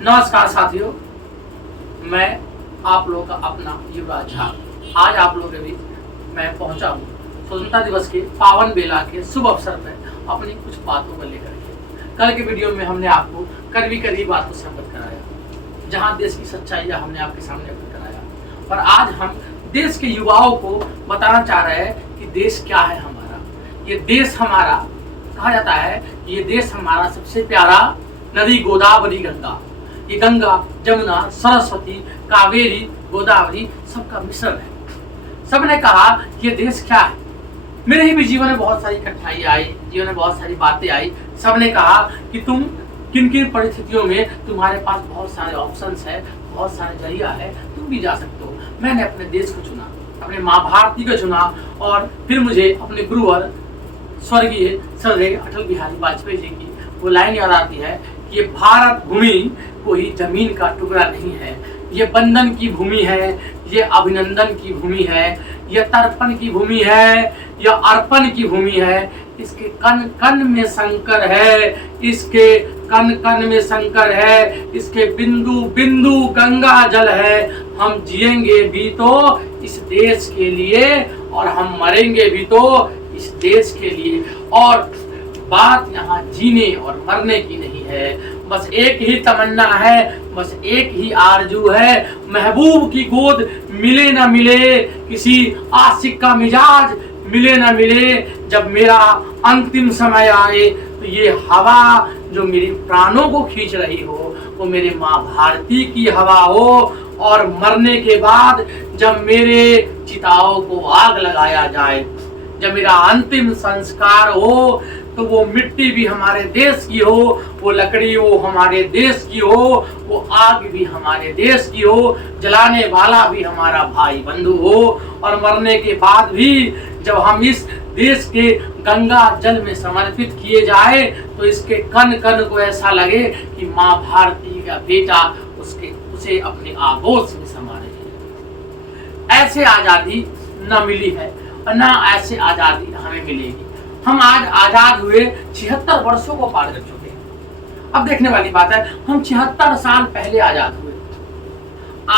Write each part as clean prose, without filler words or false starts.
नमस्कार साथियों, मैं आप लोगों का अपना युवराज झा आज आप लोगों के बीच मैं पहुंचा हूं स्वतंत्रता दिवस के पावन बेला के शुभ अवसर पर अपनी कुछ बातों को लेकर के। कल के वीडियो में हमने आपको कड़वी बातों से अवगत कराया, जहां देश की सच्चाइयां हमने आपके सामने अवगत कराया। और आज हम देश के युवाओं को बताना चाह रहे हैं कि देश क्या है हमारा। ये देश हमारा, कहा जाता है कि ये देश हमारा सबसे प्यारा नदी गोदावरी गंगा। ये गंगा, जमुना, सरस्वती, कावेरी, गोदावरी सबका मिश्रण है। सबने कहा कि ये देश क्या है। मेरे भी जीवन में बहुत सारी कठिनाइयाँ आई, जीवन में बहुत सारी बातें आई। सबने कहा कि तुम किन किन परिस्थितियों में तुम्हारे पास बहुत सारे ऑप्शंस है, बहुत सारे जरिया है, तुम भी जा सकते हो। मैंने अपने देश को चुना, अपने माँ भारती को चुना और फिर मुझे अपने गुरुवर स्वर्गीय श्रद्धेय अटल बिहारी वाजपेयी जी की वो लाइन याद आती है, ये भारत भूमि कोई जमीन का टुकड़ा नहीं है, ये बंधन की भूमि है, ये अभिनंदन की भूमि है, ये तर्पण की भूमि है, ये अर्पण की भूमि है। इसके कण कण में शंकर है, इसके कण कण में शंकर है, इसके बिंदु बिंदु गंगा जल है। हम जिएंगे भी तो इस देश के लिए और हम मरेंगे भी तो इस देश के लिए। और बात यहाँ जीने और मरने की नहीं है, बस एक ही तमन्ना है, बस एक ही आरजू है। महबूब की गोद मिले ना मिले, किसी आशिक का मिजाज मिले ना मिले। जब मेरा अंतिम समय आए तो ये हवा जो मेरे प्राणों को खींच रही हो वो मेरे माँ भारती की हवा हो। और मरने के बाद जब मेरे चिताओं को आग लगाया जाए, जब मेरा अंतिम संस्कार हो तो वो मिट्टी भी हमारे देश की हो, वो लकड़ी वो हमारे देश की हो, वो आग भी हमारे देश की हो, जलाने वाला भी हमारा भाई बंधु हो। और मरने के बाद भी जब हम इस देश के गंगा जल में समर्पित किए जाए तो इसके कण कण को ऐसा लगे कि माँ भारती का बेटा उसे अपने आगोश में समा रही है। ऐसे आजादी न मिली है और न ऐसे आजादी हमें मिलेगी। हम आज आजाद हुए 76 वर्षों को पार कर चुके हैं। अब देखने वाली बात है, हम 76 साल पहले आजाद हुए।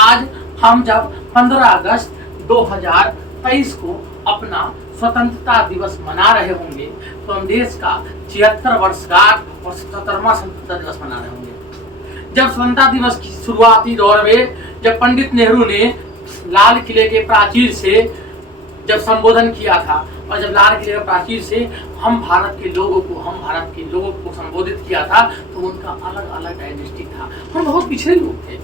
आज हम जब 15 अगस्त 2023 को अपना स्वतंत्रता दिवस मना रहे होंगे तो हम देश का 76 वर्षगांठ और 77वां स्वतंत्रता दिवस मना रहे होंगे। जब स्वतंत्रता दिवस की शुरुआती दौर में जब पंडित नेहरू ने लाल किले के प्राचीर से जब संबोधन किया था और जब लाल किले के प्राचीर से हम भारत के लोगों को संबोधित किया था तो उनका अलग अलग डायनेस्टी था। हम बहुत पिछड़े लोग थे,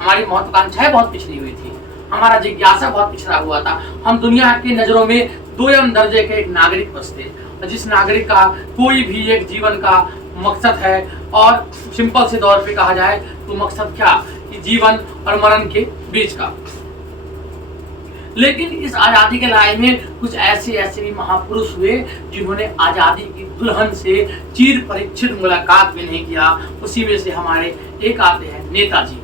हमारी महत्वाकांक्षाएं बहुत पिछड़ी हुई थी, हमारा जिज्ञासा बहुत पिछड़ा हुआ था। हम दुनिया की नजरों में दोयम दर्जे के एक नागरिक बसते, जिस नागरिक का कोई भी एक जीवन का मकसद है। और सिंपल से तौर पे कहा जाए तो मकसद क्या कि जीवन और मरण के बीच का। लेकिन इस आजादी के लड़ाई में कुछ ऐसे भी महापुरुष हुए जिन्होंने आजादी की दुल्हन से चिर परीक्षित मुलाकात भी नहीं किया। उसी में से हमारे एक आते हैं नेताजी।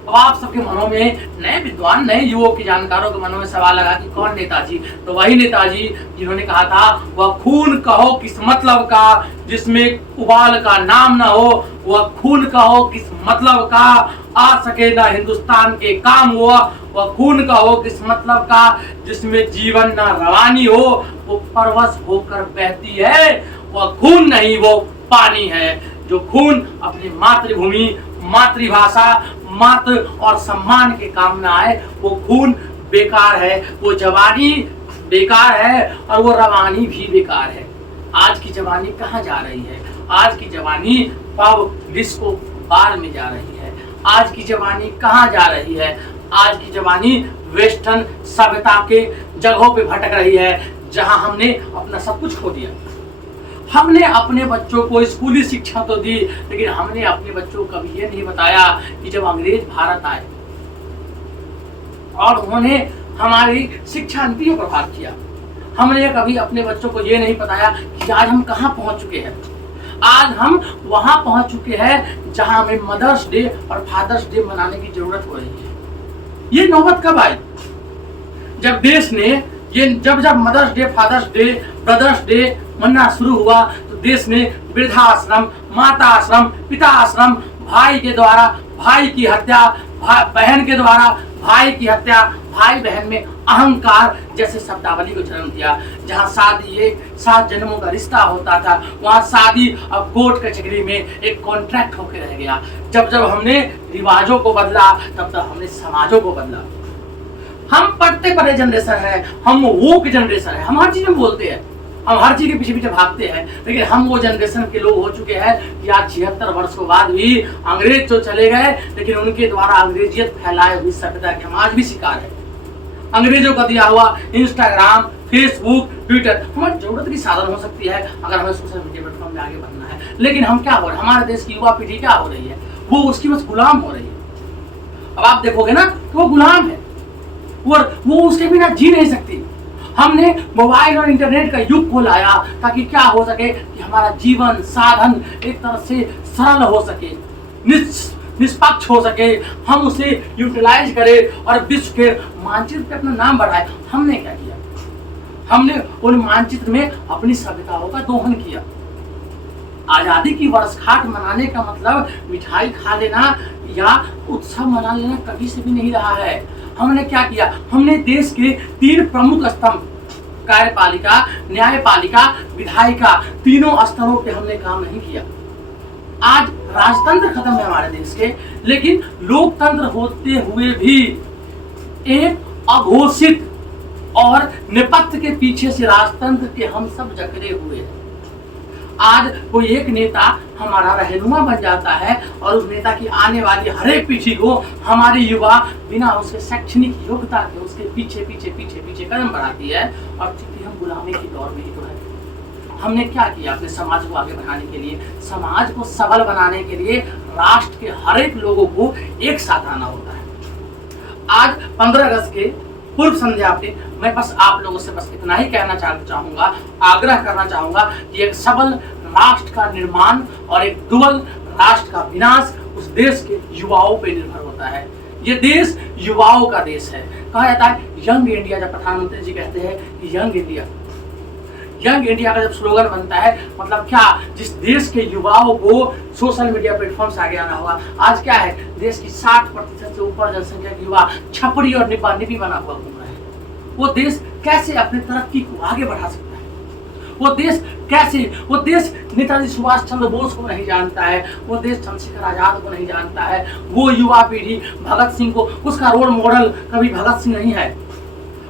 अब आप सबके मनों में, नए विद्वान नए युवक के जानकारों के मनों में सवाल लगा कि कौन नेताजी। तो वही नेताजी जिन्होंने कहा था वह खून कहो किस मतलब का जिसमें उबाल का नाम ना हो, वह खून कहो किस मतलब का आ सके ना हिंदुस्तान के काम हुआ, वह खून कहो किस मतलब का जिसमें जीवन ना रवानी हो, वो परवश होकर बहती है। वह खून नहीं वो पानी है। जो खून अपनी मातृभूमि, मातृभाषा, मातृ और सम्मान के काम में आए वो खून बेकार है, वो जवानी बेकार है और वो रवानी भी बेकार है। आज की जवानी कहाँ जा रही है? आज की जवानी पब, डिस्को, बार में जा रही है। आज की जवानी कहाँ जा रही है? आज की जवानी वेस्टर्न सभ्यता के जगहों पे भटक रही है, जहां हमने अपना सब कुछ खो दिया। हमने अपने बच्चों को स्कूली शिक्षा तो दी, लेकिन हमने अपने बच्चों को कभी ये नहीं बताया कि जब अंग्रेज भारत आए और उन्होंने हमारी शिक्षा नीति पर प्रभाव किया, हमने कभी अपने बच्चों को ये नहीं बताया कि आज हम कहाँ पहुंच चुके हैं। आज हम वहां पहुंच चुके हैं जहां हमें मदर्स डे और फादर्स डे मनाने की जरूरत हो रही है। ये नौबत कब आई? जब देश ने जब Mother's Day, Father's Day, Brother's Day मनना शुरू हुआ तो देश ने वृद्धाश्रम, माता आश्रम, पिता आश्रम, भाई के द्वारा भाई की हत्या, बहन के द्वारा भाई की हत्या, भाई बहन में अहंकार जैसे शब्दावली को जन्म दिया। जहाँ शादी एक 7 जन्मों का रिश्ता होता था, वहाँ शादी अब कोर्ट कचहरी में एक कॉन्ट्रैक्ट होकर रह गया। जब जब हमने रिवाजों को बदला, तब तब हमने समाजों को बदला। हम पढ़ते पढ़े जनरेशन है, हम वो की जनरेशन है, हम हर चीज में बोलते हैं, हम हर चीज के पीछे पीछे भागते हैं, लेकिन हम वो जनरेशन के लोग हो चुके हैं कि आज 76 वर्ष के बाद भी अंग्रेज तो चले गए, लेकिन उनके द्वारा अंग्रेजियत फैलाए हुई सभ्यता के हम आज भी शिकार है। अंग्रेजों का दिया हुआ इंस्टाग्राम, फेसबुक, ट्विटर हमारी जरूरत की साधन हो सकती है अगर हमें सोशल मीडिया प्लेटफॉर्म में आगे बढ़ना है, लेकिन हम क्या हो रहे हैं, हमारे देश की युवा पीढ़ी क्या हो रही है, वो उसकी बस गुलाम हो रही है। अब आप देखोगे ना तो वो गुलाम है और वो उसके बिना जी नहीं सकती। हमने मोबाइल और इंटरनेट का युग को लाया ताकि क्या हो सके कि हमारा जीवन साधन एक तरह से सरल हो सके, निष्पक्ष हो सके, हम उसे यूटिलाइज करें और विश्व के मानचित्र पे अपना नाम बढ़ाए। हमने क्या किया, हमने उन मानचित्र में अपनी सभ्यताओं का दोहन किया। आजादी की वर्षगांठ मनाने का मतलब मिठाई खा लेना या उत्सव मना लेना कभी से भी नहीं रहा है। हमने क्या किया, हमने देश के 3 प्रमुख स्तंभ, कार्यपालिका, न्यायपालिका, विधायिका, तीनों स्तरों पे हमने काम नहीं किया। आज राजतंत्र खत्म है हमारे देश के, लेकिन लोकतंत्र होते हुए भी एक अघोषित और नेपथ्य के पीछे से राजतंत्र के हम सब जकड़े हुए हैं। आज कोई एक नेता हमारा रहनुमा बन जाता है और उस नेता की आने वाली हर एक पीढ़ी को हमारी युवा बिना उसके शैक्षणिक योग्यता के उसके पीछे पीछे पीछे पीछे कदम बढ़ाती है और चूंकि हम गुलामी की दौर में ही तो है। हमने क्या किया अपने समाज को आगे बढ़ाने के लिए, समाज को सबल बनाने के लिए राष्ट्र के हर एक लोगों को एक साथ आना होता है। आज 15 अगस्त के पूर्व संध्या पे मैं बस आप लोगों से बस इतना ही कहना चाहूंगा, आग्रह करना चाहूंगा कि एक सबल राष्ट्र का निर्माण और एक दुर्बल राष्ट्र का विनाश उस देश के युवाओं पे निर्भर होता है। ये देश युवाओं का देश है। कहा जाता है यंग इंडिया, जब प्रधानमंत्री जी कहते हैं कि यंग इंडिया, यंग इंडिया का जब स्लोगन बनता है मतलब क्या, जिस देश के युवाओं को सोशल मीडिया प्लेटफॉर्म से आगे आना होगा। आज क्या है, देश की 60% से ऊपर जनसंख्या के युवा छपड़ी और निपी बना हुआ घूम रहे हैं। वो देश कैसे अपनी तरक्की को आगे बढ़ा सकता है, वो देश कैसे, वो देश नेताजी सुभाष चंद्र बोस को नहीं जानता है, वो देश चंद्रशेखर आजाद को नहीं जानता है, वो युवा पीढ़ी भगत सिंह को, उसका रोल मॉडल कभी भगत सिंह नहीं है,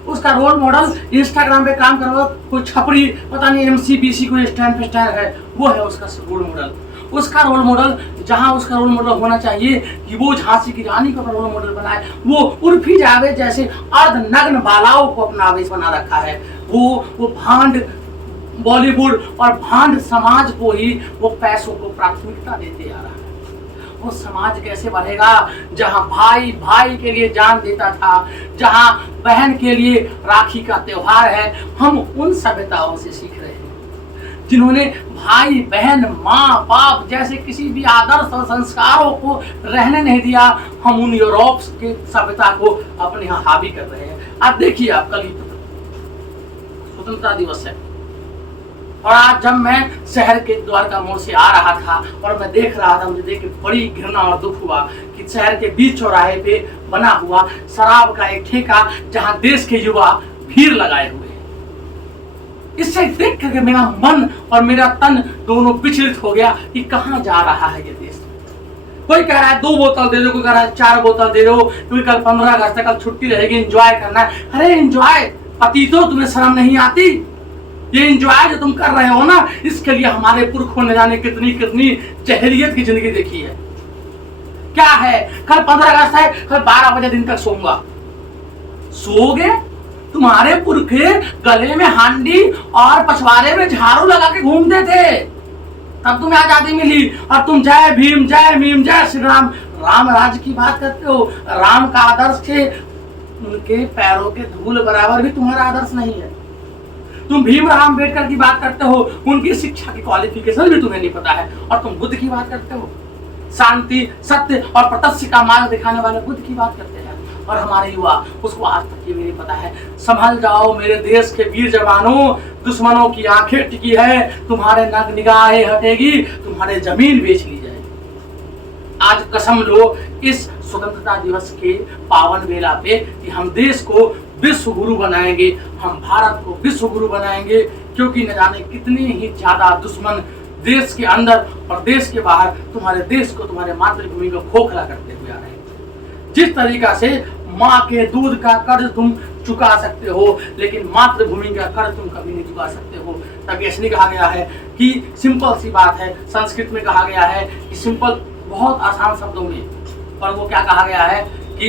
उसका रोल मॉडल इंस्टाग्राम पे काम कर रहा कोई छपड़ी पता नहीं MCBC कोई स्टैंड पे स्टैंड है, वो है उसका रोल मॉडल। उसका रोल मॉडल, जहां उसका रोल मॉडल होना चाहिए कि वो झांसी की रानी को अपना रोल मॉडल बनाए, वो उर्फी जावेद जैसे अर्धनग्न बालाओं को अपना आवेश बना रखा है। वो भांड बॉलीवुड और भांड समाज को ही वो पैसों को प्राथमिकता देते आ रहा है। वो समाज कैसे बढ़ेगा जहां भाई भाई के लिए जान देता था, जहां बहन के लिए राखी का त्योहार है। हम उन सभ्यताओं से सीख रहे हैं जिन्होंने भाई बहन माँ बाप जैसे किसी भी आदर्श और संस्कारों को रहने नहीं दिया। हम उन यूरोप के सभ्यता को अपने यहाँ हावी कर रहे हैं। अब देखिए, आप कल स्वतंत्रता दिवस है और आज जब मैं शहर के द्वारका मोड़ से आ रहा था और मैं देख रहा था, मुझे देख के बड़ी घृणा और दुख हुआ कि शहर के बीच चौराहे पे बना हुआ शराब का एक ठेका जहां देश के युवा भीड़ लगाए हुए हैं। इससे देख करके मेरा मन और मेरा तन दोनों विचलित हो गया कि कहां जा रहा है ये देश। कोई कह रहा है 2 बोतल दे दो, कोई कह रहा है 4 बोतल दे दो, कोई कल 15 अगस्त तक कल छुट्टी रहेगी, एंजॉय करना है। अरे एंजॉय पतितो, तुम्हें शर्म नहीं आती? ये एंजॉय जो तुम कर रहे हो ना, इसके लिए हमारे पुरखों ने जाने कितनी कितनी जहरियत की जिंदगी देखी है। क्या है, कल 15 अगस्त है, कल 12 बजे दिन तक सोऊंगा। सोओगे? तुम्हारे पुरखे गले में हांडी और पछवाड़े में झाड़ू लगा के घूमते थे, तब तुम्हें आजादी मिली। और तुम जय भीम जय भीम जय श्री राम, राम राज्य की बात करते हो। राम का आदर्श के उनके पैरों के धूल बराबर भी तुम्हारा आदर्श नहीं है। तुम भीमराव अम्बेडकर की बात करते हो, उनकी शिक्षा की क्वालिफिकेशन भी तुम्हें नहीं पता है। और तुम बुद्ध की बात करते हो, शांति सत्य और प्रत्यक्ष का मार्ग दिखाने वाले बुद्ध की बात करते हैं। और हमारे युवा उसको आज तक ये भी नहीं पता है। संभल जाओ मेरे देश के वीर जवानों, दुश्मनों की आंखें टिकी है, तुम्हारे नग निगाहें हटेगी, तुम्हारे जमीन बेच ली जाएगी। आज कसम लो इस स्वतंत्रता दिवस के पावन बेला पे कि हम देश को विश्व गुरु बनाएंगे, हम भारत को विश्व गुरु बनाएंगे, क्योंकि न जाने कितने ही ज्यादा दुश्मन देश के अंदर और देश के बाहर तुम्हारे देश को, तुम्हारे मातृभूमि को खोखला करते हुए आ रहे हैं। जिस तरीका से माँ के दूध का कर्ज तुम चुका सकते हो, लेकिन मातृभूमि का कर्ज तुम कभी नहीं चुका सकते हो। तब इसलिए कहा गया है कि सिंपल सी बात है, संस्कृत में कहा गया है कि सिंपल, बहुत आसान शब्दों में, और वो क्या कहा गया है कि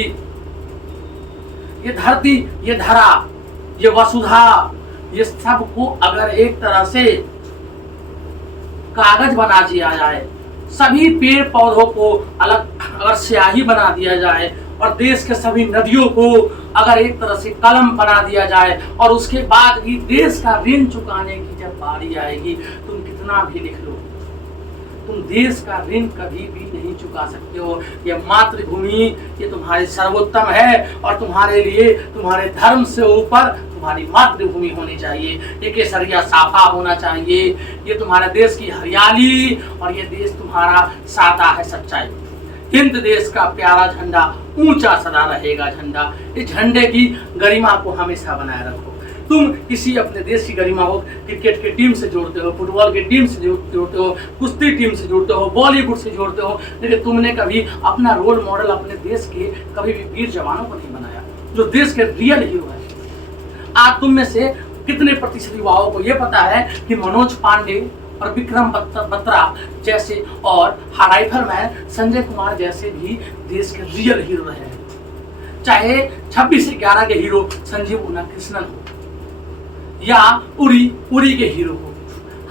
ये धरती, ये धरा, ये वसुधा, ये सब को अगर एक तरह से कागज बना दिया जाए, सभी पेड़ पौधों को अलग अगर स्याही बना दिया जाए, और देश के सभी नदियों को अगर एक तरह से कलम बना दिया जाए, और उसके बाद भी देश का ऋण चुकाने की जब बारी आएगी, तुम कितना भी लिख लो, तुम देश का ऋण कभी भी नहीं चुका सकते हो। ये मातृभूमि, ये तुम्हारी सर्वोत्तम है, और तुम्हारे लिए, तुम्हारे धर्म से ऊपर तुम्हारी मातृभूमि होनी चाहिए। ये केसरिया साफा होना चाहिए, ये तुम्हारे देश की हरियाली, और ये देश तुम्हारा साता है सच्चाई। हिंद देश का प्यारा झंडा ऊंचा सदा रहेगा झंडा। इस झंडे की गरिमा को हमेशा बनाए रखो। तुम किसी अपने देश की गरिमा को क्रिकेट की टीम से जोड़ते हो, फुटबॉल की टीम से जोड़ते हो, कुश्ती टीम से जोड़ते हो, बॉलीवुड से जोड़ते हो, लेकिन तुमने कभी अपना रोल मॉडल अपने देश के कभी भी वीर जवानों को नहीं बनाया, जो देश के रियल हीरो है। आज तुम में से कितने प्रतिशत युवाओं को यह पता है कि मनोज पांडे और विक्रम बत्रा जैसे और राइफलमैन संजय कुमार जैसे भी देश के रियल हीरो रहे हैं। चाहे 26/11 के हीरो संजीव कृष्णन हो या उरी के हीरो हो,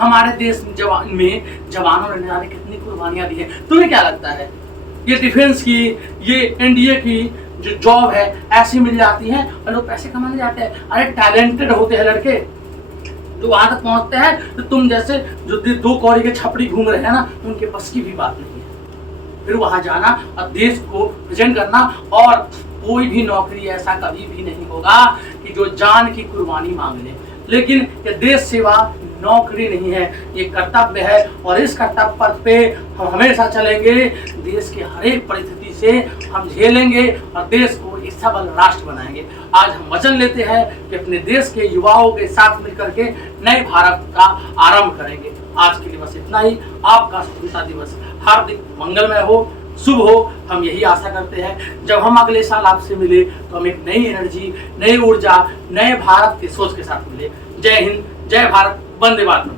हमारे देश में जवानों ने जाने कितनी कुर्बानियां दी है। तुम्हें क्या लगता है ये डिफेंस की, ये एनडीए की जो जॉब है ऐसी मिल जाती है और लोग पैसे कमाने जाते हैं? अरे टैलेंटेड होते हैं लड़के जो वहां तक पहुंचते हैं, तो तुम जैसे जो 2 कौड़ी के छपड़ी घूम रहे हैं ना, उनके बस की भी बात नहीं है। फिर वहां जाना और देश को प्रेजेंट करना, और कोई भी नौकरी ऐसा कभी भी नहीं होगा कि जो जान की कुर्बानी मांग ले। लेकिन ये देश सेवा नौकरी नहीं है, ये कर्तव्य है, और इस कर्तव्य पथ पे हम हमेशा चलेंगे। देश के हर एक परिस्थिति से हम झेलेंगे और देश को एक सबल राष्ट्र बनाएंगे। आज हम वचन लेते हैं कि अपने देश के युवाओं के साथ मिलकर के नए भारत का आरंभ करेंगे। आज के लिए बस इतना ही। आपका स्वतंत्रता दिवस हार्दिक मंगलमय हो, शुभ हो। हम यही आशा करते हैं जब हम अगले साल आपसे मिले तो हम एक नई एनर्जी, नई ऊर्जा, नए भारत की सोच के साथ मिले। जय हिंद, जय भारत, वंदे मातरम।